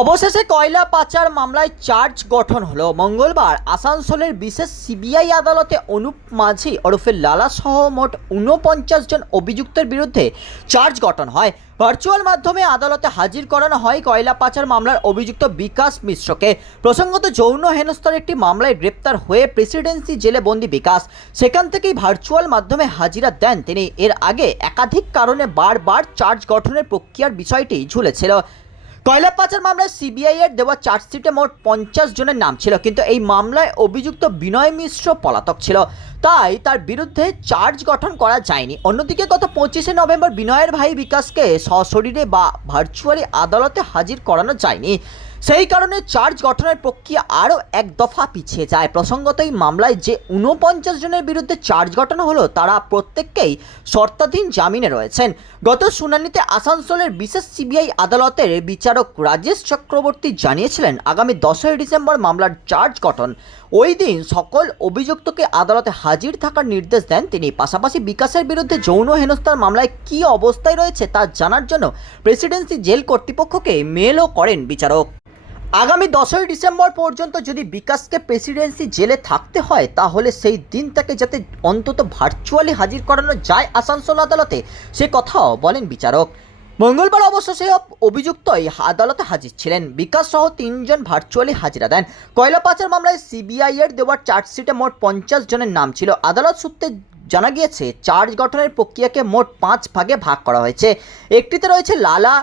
অবশেষে কয়লা পাচার মামলায় চার্জ গঠন হলো। মঙ্গলবার আসানসোলের বিশেষ সিবিআই আদালতে অনুপ মাঝি ওরফে লালা সহ মোট ঊনপঞ্চাশ জন অভিযুক্তের বিরুদ্ধে চার্জ গঠন হয়। ভার্চুয়াল মাধ্যমে আদালতে হাজির করানো হয় কয়লা পাচার মামলার অভিযুক্ত বিকাশ মিশ্রকে। প্রসঙ্গত, যৌন হেনস্থার একটি মামলায় গ্রেপ্তার হয়ে প্রেসিডেন্সি জেলে বন্দি বিকাশ। সেখান থেকেই ভার্চুয়াল মাধ্যমে হাজিরা দেন তিনি। এর আগে একাধিক কারণে বারবার চার্জ গঠনের প্রক্রিয়ার বিষয়টি ঝুলেছিল। কয়লা পাচার মামলায় সিবিআই এর দেওয়া চার্জশিটে মোট পঞ্চাশ জনের নাম ছিল, কিন্তু এই মামলায় অভিযুক্ত বিনয় মিশ্র পলাতক ছিল। তাই তার বিরুদ্ধে চার্জ গঠন করা যায়নি। অন্যদিকে গত পঁচিশে নভেম্বর বিনয়ের ভাই বিকাশকে সশরীরে বা ভার্চুয়ালি আদালতে হাজির করানো যায়নি। সেই কারণে চার্জ গঠনের প্রক্রিয়া আরও এক দফা পিছিয়ে যায়। প্রসঙ্গত এই মামলায় যে ঊনপঞ্চাশ জনের বিরুদ্ধে চার্জ গঠন হলো, তারা প্রত্যেককেই শর্তাধীন জামিনে রয়েছেন। গত শুনানিতে আসানসোলের বিশেষ সিবিআই আদালতের বিচারক রাজেশ চক্রবর্তী জানিয়েছিলেন, আগামী দশই ডিসেম্বর মামলার চার্জ গঠন। ওই দিন সকল অভিযুক্তকে আদালতে হাজির থাকার নির্দেশ দেন তিনি। পাশাপাশি বিকাশের বিরুদ্ধে যৌন হেনস্থার মামলায় কী অবস্থায় রয়েছে তা জানার জন্য প্রেসিডেন্সি জেল কর্তৃপক্ষকে মেলও করেন বিচারক। আগামী দশই ডিসেম্বর পর্যন্ত যদি বিকাশকে প্রেসিডেন্সি জেলে থাকতে হয়, তাহলে সেই দিন তাকে যাতে অন্তত ভার্চুয়ালি হাজির করানো যায় আসানসোল আদালতে, সে কথাও বলেন বিচারক। মঙ্গলবার অবশ্য সেই অভিযুক্তই আদালতে হাজির ছিলেন। বিকাশ সহ তিনজন ভার্চুয়ালি হাজিরা দেন। কয়লা পাচার মামলায় সিবিআই এর দেওয়ার চার্জশিটে মোট পঞ্চাশ জনের নাম ছিল। আদালত সূত্রে জানা গিয়েছে, চার্জ গঠনের প্রক্রিয়াকে মোট পাঁচ ভাগে ভাগ করা হয়েছে। একটিতে রয়েছে লালা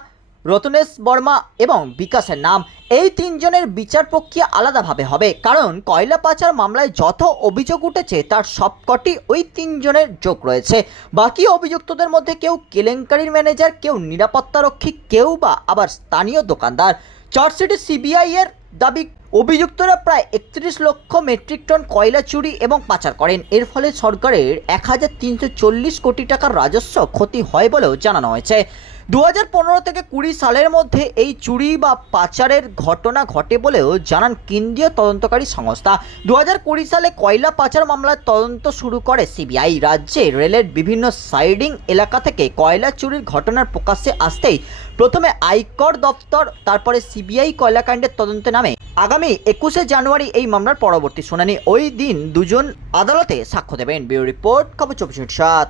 রতনেশ বর্মা এবং বিকাশের নাম, এই তিনজনের বিচার প্রক্রিয়া আলাদাভাবে হবে। কারণ, কয়লা পাচার মামলায় যত অভিযোগ উঠেছে, তার সবকটি ওই তিনজনের যোগ রয়েছে। বাকি অভিযুক্তদের মধ্যে কেউ কেলেঙ্কারির ম্যানেজার, কেউ নিরাপত্তারক্ষী, কেউ বা আবার স্থানীয় দোকানদার। চার্জশিটে সিবিআই এর দাবি, অভিযুক্তরা প্রায় একত্রিশ লক্ষ মেট্রিক টন কয়লা চুরি এবং পাচার করেন। এর ফলে সরকারের এক হাজার তিনশো চল্লিশ কোটি টাকার রাজস্ব ক্ষতি হয় বলেও জানানো হয়েছে। দু হাজার পনেরো থেকে কুড়ি সালের মধ্যে এই চুরি বা পাচারের ঘটনা ঘটে বলেও জানান কেন্দ্রীয় তদন্তকারী সংস্থা। দু হাজার কুড়ি সালে কয়লা পাচার মামলার তদন্ত শুরু করে সিবিআই। রাজ্যে রেলের বিভিন্ন সাইডিং এলাকা থেকে কয়লা চুরির ঘটনার প্রকাশ্যে আসতেই প্রথমে আয়কর দপ্তর, তারপরে সিবিআই কয়লাকাণ্ডের তদন্তে নামে। আগামী একুশে জানুয়ারি এই মামলার পরবর্তী শুনানি। ওই দিন দুজন আদালতে সাক্ষ্য দেবেন। বিউরো রিপোর্ট, খবর চব্বিশ সাত।